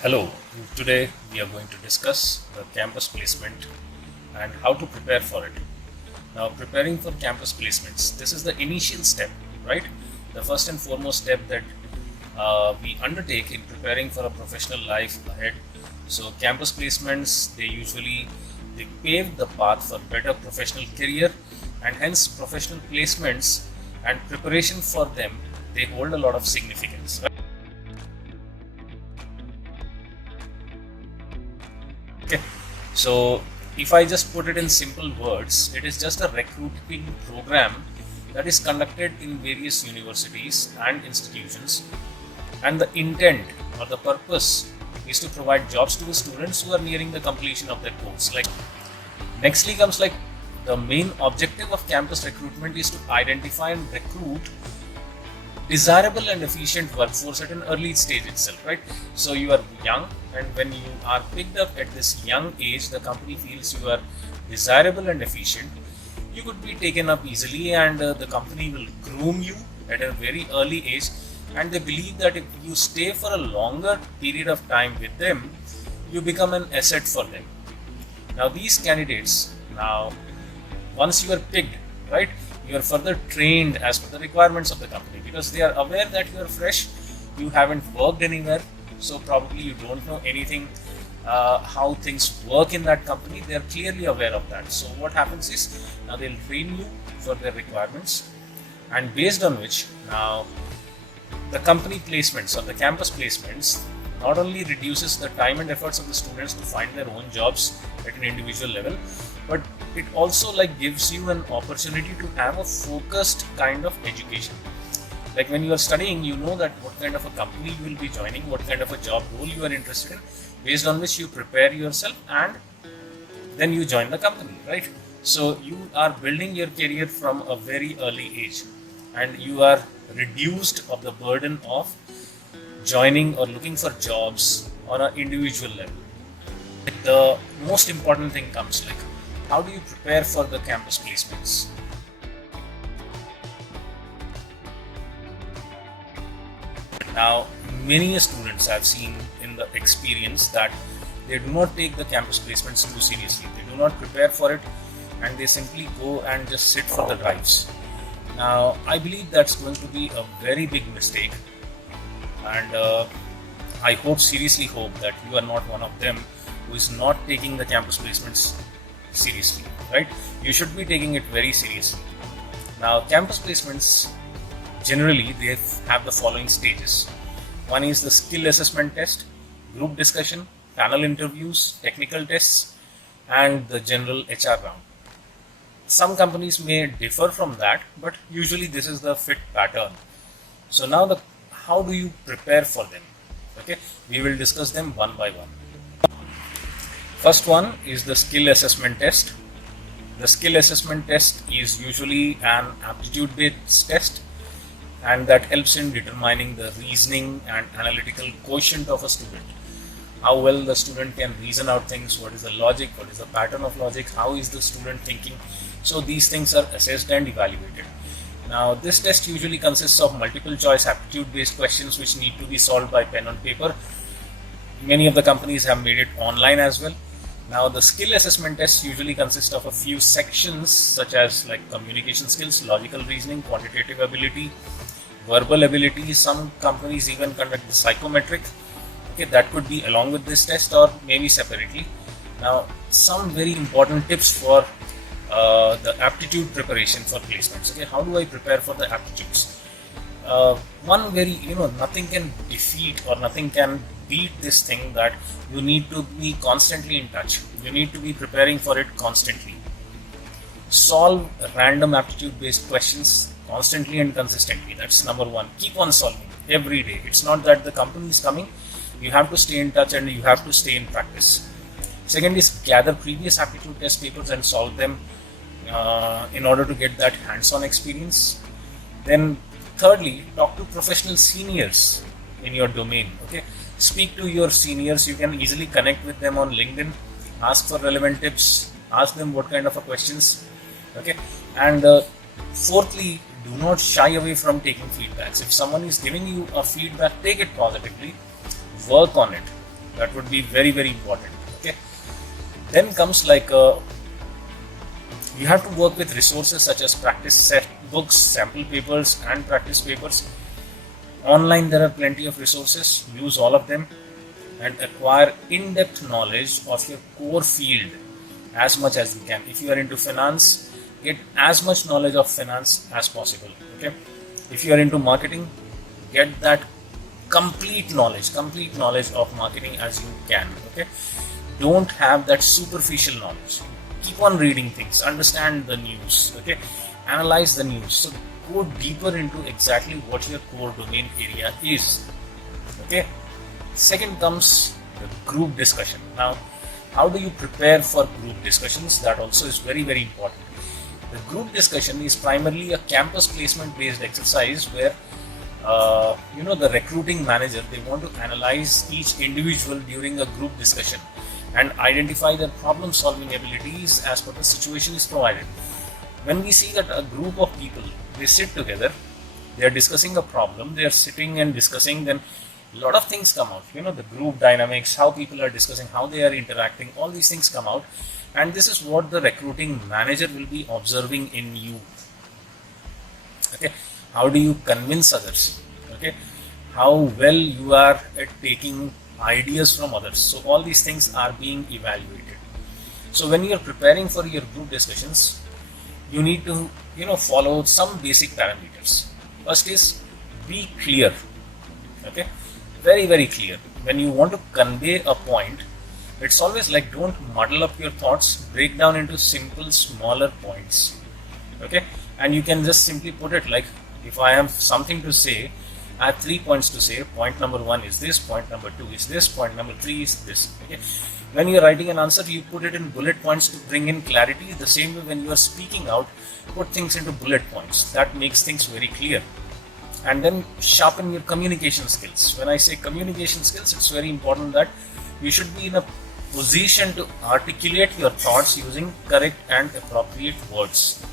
Hello, today we are going to discuss the campus placement and how to prepare for it. Now, preparing for campus placements, this is the initial step, right? The first and foremost step that we undertake in preparing for a professional life ahead. So, campus placements, they pave the path for better professional career, and hence professional placements and preparation for them, they hold a lot of significance, right? Okay, so if I just put it in simple words, it is just a recruiting program that is conducted in various universities and institutions, and the intent or the purpose is to provide jobs to the students who are nearing the completion of their course. Like, nextly comes like the main objective of campus recruitment is to identify and recruit desirable and efficient workforce at an early stage itself, right? So you are young, and when you are picked up at this young age, the company feels you are desirable and efficient. You could be taken up easily, and the company will groom you at a very early age, and they believe that if you stay for a longer period of time with them, you become an asset for them. Now these candidates, now once you are picked, right, you are further trained as per the requirements of the company, because they are aware that you are fresh, you haven't worked anywhere, so probably you don't know anything how things work in that company. They are clearly aware of that. So what happens is, now they'll train you for their requirements, and based on which, now the company placements or the campus placements not only reduces the time and efforts of the students to find their own jobs at an individual level, but it also gives you an opportunity to have a focused kind of education. Like when you are studying, you know that what kind of a company you will be joining, what kind of a job role you are interested in, based on which you prepare yourself, and then you join the company, right? So you are building your career from a very early age, and you are reduced of the burden of joining or looking for jobs on an individual level. The most important thing comes, like, how do you prepare for the campus placements? Now, many students I've seen in the experience that they do not take the campus placements too seriously. They do not prepare for it, and they simply go and just sit for the drives. Now, I believe that's going to be a very big mistake, and I seriously hope that you are not one of them who is not taking the campus placements seriously, right? You should be taking it very seriously. Now, campus placements, generally they have the following stages. One is the skill assessment test, group discussion, panel interviews, technical tests, and the general HR round. Some companies may differ from that, but usually this is the fit pattern. So now how do you prepare for them? Okay, we will discuss them one by one. First one is the skill assessment test. The skill assessment test is usually an aptitude based test, and that helps in determining the reasoning and analytical quotient of a student. How well the student can reason out things, what is the logic, what is the pattern of logic, how is the student thinking. So these things are assessed and evaluated. Now this test usually consists of multiple choice aptitude based questions which need to be solved by pen on paper. Many of the companies have made it online as well. Now the skill assessment test usually consists of a few sections such as communication skills, logical reasoning, quantitative ability, verbal ability. Some companies even conduct the psychometric. Okay, that could be along with this test or maybe separately. Now some very important tips for the aptitude preparation for placements. Okay, how do I prepare for the aptitudes? One very, nothing can defeat or nothing can beat this thing, that you need to be constantly in touch. You need to be preparing for it constantly. Solve random aptitude based questions constantly and consistently. That's number one. Keep on solving every day. It's not that the company is coming. You have to stay in touch and you have to stay in practice. Second is gather previous aptitude test papers and solve them in order to get that hands-on experience. Then thirdly, talk to professional seniors in your domain. Okay, speak to your seniors. You can easily connect with them on LinkedIn, ask for relevant tips, ask them what kind of questions. Okay, and fourthly, do not shy away from taking feedbacks. If someone is giving you a feedback, take it positively, work on it. That would be very, very important. Okay. Then comes like you have to work with resources such as practice set books, sample papers, and practice papers. Online, there are plenty of resources. Use all of them and acquire in-depth knowledge of your core field as much as you can. If you are into finance, get as much knowledge of finance as possible. Okay. If you are into marketing, get that complete knowledge of marketing as you can. Okay. Don't have that superficial knowledge. Keep on reading things, understand the news. Okay. Analyze the news. So go deeper into exactly what your core domain area is. Okay. Second comes the group discussion. Now, how do you prepare for group discussions? That also is very, very important. The group discussion is primarily a campus placement based exercise where the recruiting manager, they want to analyze each individual during a group discussion and identify their problem solving abilities as per the situation is provided. When we see that a group of people, they sit together, they are discussing a problem, they are sitting and discussing, then a lot of things come out. The group dynamics, how people are discussing, how they are interacting, all these things come out. And this is what the recruiting manager will be observing in you. Okay. How do you convince others? Okay. How well you are at taking ideas from others. So all these things are being evaluated. So when you are preparing for your group discussions, you need to follow some basic parameters. First is be clear. Okay. Very, very clear. When you want to convey a point, it's always like, don't muddle up your thoughts, break down into simple, smaller points. Okay. And you can just simply put it like, if I have something to say, I have 3 points to say. Point number 1 is this, point number 2 is this, point number 3 is this. Okay. When you are writing an answer, you put it in bullet points to bring in clarity. The same way when you are speaking out, put things into bullet points. That makes things very clear. And then sharpen your communication skills. When I say communication skills, it's very important that you should be in a position to articulate your thoughts using correct and appropriate words.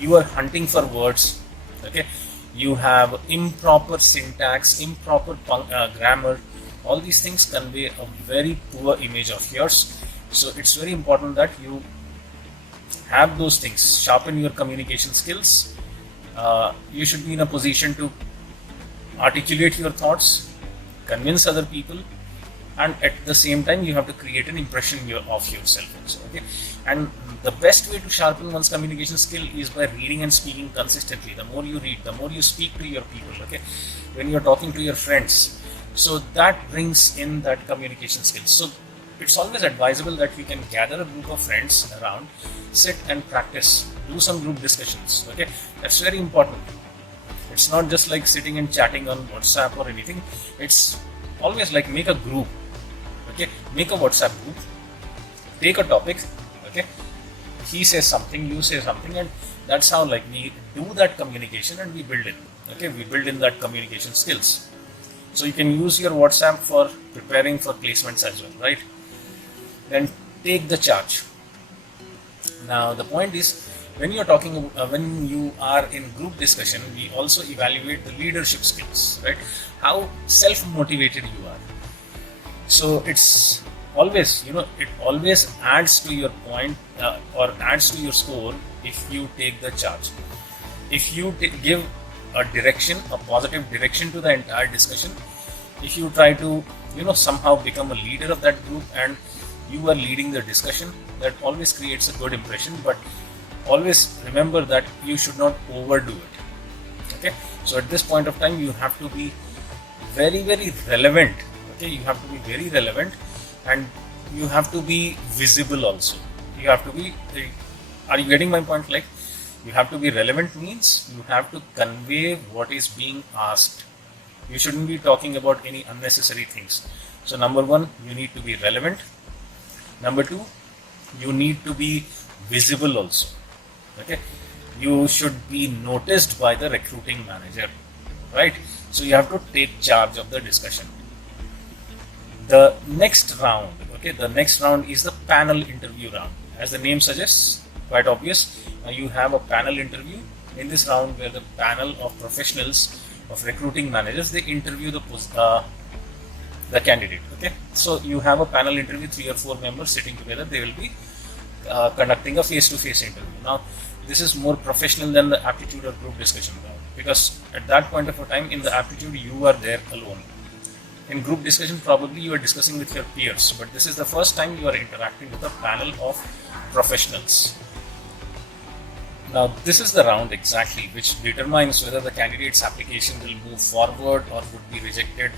You are hunting for words. Okay. You have improper syntax, improper grammar. All these things convey a very poor image of yours. So it's very important that you have those things. Sharpen your communication skills. You should be in a position to articulate your thoughts, convince other people, and at the same time you have to create an impression of yourself also. Okay. And the best way to sharpen one's communication skill is by reading and speaking consistently. The more you read, the more you speak to your people. Okay. When you're talking to your friends, so that brings in that communication skills. So it's always advisable that you can gather a group of friends around, sit and practice, do some group discussions. Okay. That's very important. It's not just like sitting and chatting on WhatsApp or anything. It's always like make a group. Okay. Make a WhatsApp group. Take a topic. Okay. He says something, you say something, and that's how like we do that communication and we build it. Okay. We build in that communication skills. So you can use your WhatsApp for preparing for placements as well, right? Then take the charge. Now the point is, when you are in group discussion, we also evaluate the leadership skills, right? How self-motivated you are. So it's always, it always adds to your point or adds to your score if you take the charge. If you give a direction, a positive direction to the entire discussion, if you try to, somehow become a leader of that group and you are leading the discussion, that always creates a good impression. But always remember that you should not overdo it. Okay. So at this point of time, you have to be very, very relevant. Okay. You have to be very relevant and you have to be visible also. You have to be, are you getting my point? Like, you have to be relevant means you have to convey what is being asked. You shouldn't be talking about any unnecessary things. So number 1, you need to be relevant. Number 2, you need to be visible also. Okay. You should be noticed by the recruiting manager, right? So you have to take charge of the discussion. The next round, okay, the next round is the panel interview round. As the name suggests, quite obvious, you have a panel interview in this round where the panel of professionals, of recruiting managers, they interview the the candidate. Okay, so you have a panel interview, 3 or 4 members sitting together. They will be conducting a face-to-face interview. Now, this is more professional than the aptitude or group discussion round, because at that point of a time in the aptitude you are there alone. In group discussion, probably you are discussing with your peers, but this is the first time you are interacting with a panel of professionals. Now, this is the round exactly which determines whether the candidate's application will move forward or would be rejected.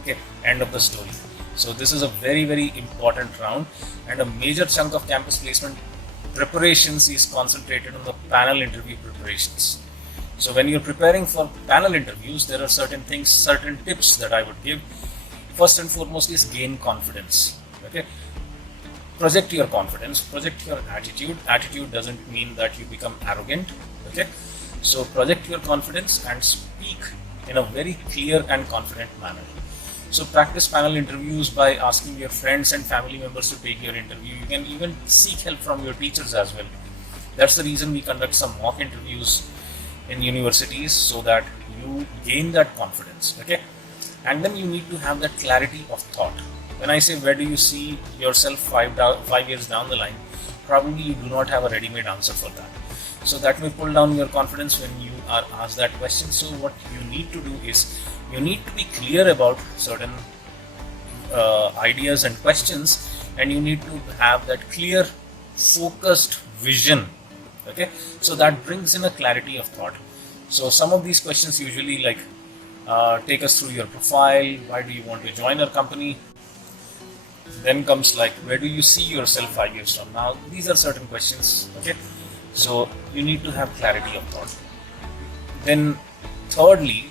Okay, end of the story. So this is a very, very important round, and a major chunk of campus placement preparations is concentrated on the panel interview preparations. So when you're preparing for panel interviews, there are certain things, certain tips that I would give. First and foremost is gain confidence. Okay, project your confidence, project your attitude. Attitude doesn't mean that you become arrogant. Okay, so project your confidence and speak in a very clear and confident manner. So practice panel interviews by asking your friends and family members to take your interview. You can even seek help from your teachers as well. That's the reason we conduct some mock interviews in universities, so that you gain that confidence. Okay, and then you need to have that clarity of thought. When I say where do you see yourself 5 years down the line, probably you do not have a ready-made answer for that. So that may pull down your confidence when you are asked that question. So what you need to do is you need to be clear about certain ideas and questions, and you need to have that clear, focused vision. Okay, so that brings in a clarity of thought. So some of these questions usually like take us through your profile. Why do you want to join our company? Then comes like, where do you see yourself 5 years from now? These are certain questions. Okay, so you need to have clarity of thought. Then thirdly,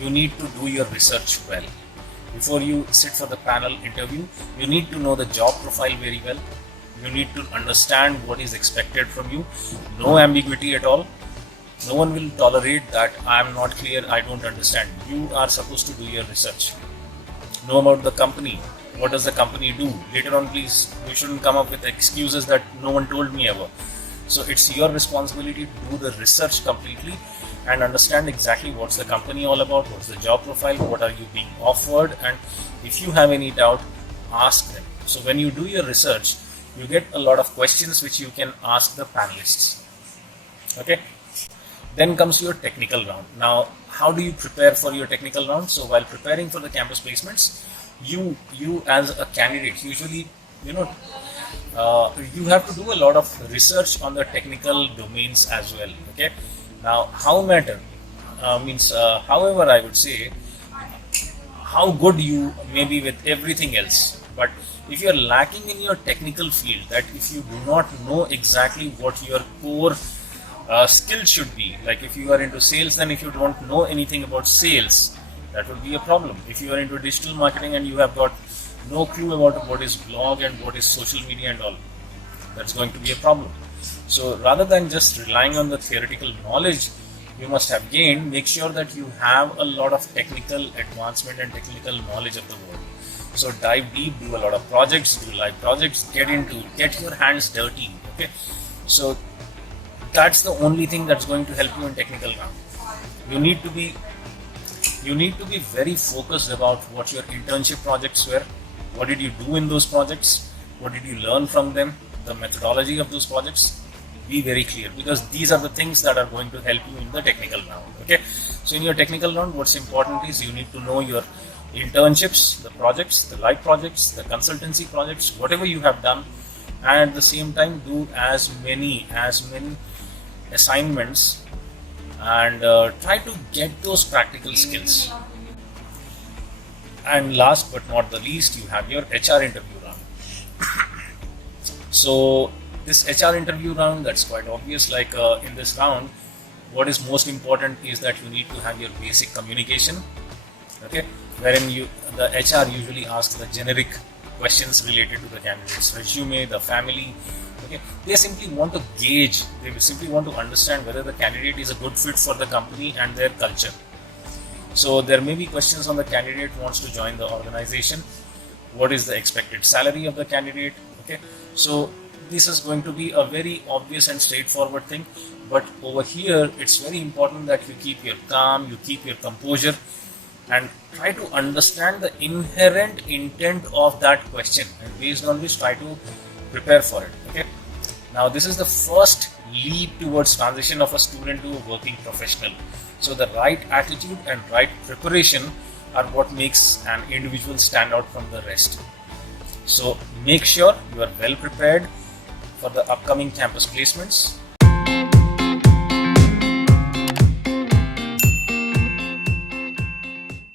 you need to do your research well. Before you sit for the panel interview, you need to know the job profile very well. You need to understand what is expected from you. No ambiguity at all. No one will tolerate that I am not clear, I don't understand. You are supposed to do your research. Know about the company. What does the company do? Later on, please, you shouldn't come up with excuses that no one told me ever. So it's your responsibility to do the research completely and understand exactly what's the company all about, what's the job profile, what are you being offered, and if you have any doubt, ask them. So when you do your research, you get a lot of questions which you can ask the panelists. Okay. Then comes your technical round. Now, how do you prepare for your technical round? So while preparing for the campus placements, you as a candidate, usually, you have to do a lot of research on the technical domains as well. Okay. Now, however, I would say, how good you may be with everything else, but if you are lacking in your technical field, that if you do not know exactly what your core skill should be, like if you are into sales, then if you don't know anything about sales, that would be a problem. If you are into digital marketing and you have got no clue about what is blog and what is social media and all, that's going to be a problem. So rather than just relying on the theoretical knowledge you must have gained, make sure that you have a lot of technical advancement and technical knowledge of the world. So dive deep, do a lot of projects, do live projects, get your hands dirty. Okay, so that's the only thing that's going to help you in technical round. You need to be very focused about what your internship projects were. What did you do in those projects? What did you learn from them? The methodology of those projects. Be very clear, because these are the things that are going to help you in the technical round. Okay, so in your technical round, what's important is you need to know your internships, the projects, the live projects, the consultancy projects, whatever you have done, and at the same time do as many assignments and try to get those practical skills. And last but not the least, you have your HR interview round. So this HR interview round, that's quite obvious. Like in this round, what is most important is that you need to have your basic communication. Okay, wherein the HR usually asks the generic questions related to the candidate's resume, the family. Okay, they simply want to gauge, they simply want to understand whether the candidate is a good fit for the company and their culture. So there may be questions on the candidate wants to join the organization. What is the expected salary of the candidate? Okay, so this is going to be a very obvious and straightforward thing, but over here it's very important that you keep your calm, you keep your composure, and try to understand the inherent intent of that question, and based on which try to prepare for it. Okay, now this is the first leap towards transition of a student to a working professional. So the right attitude and right preparation are what makes an individual stand out from the rest. So make sure you are well prepared for the upcoming campus placements.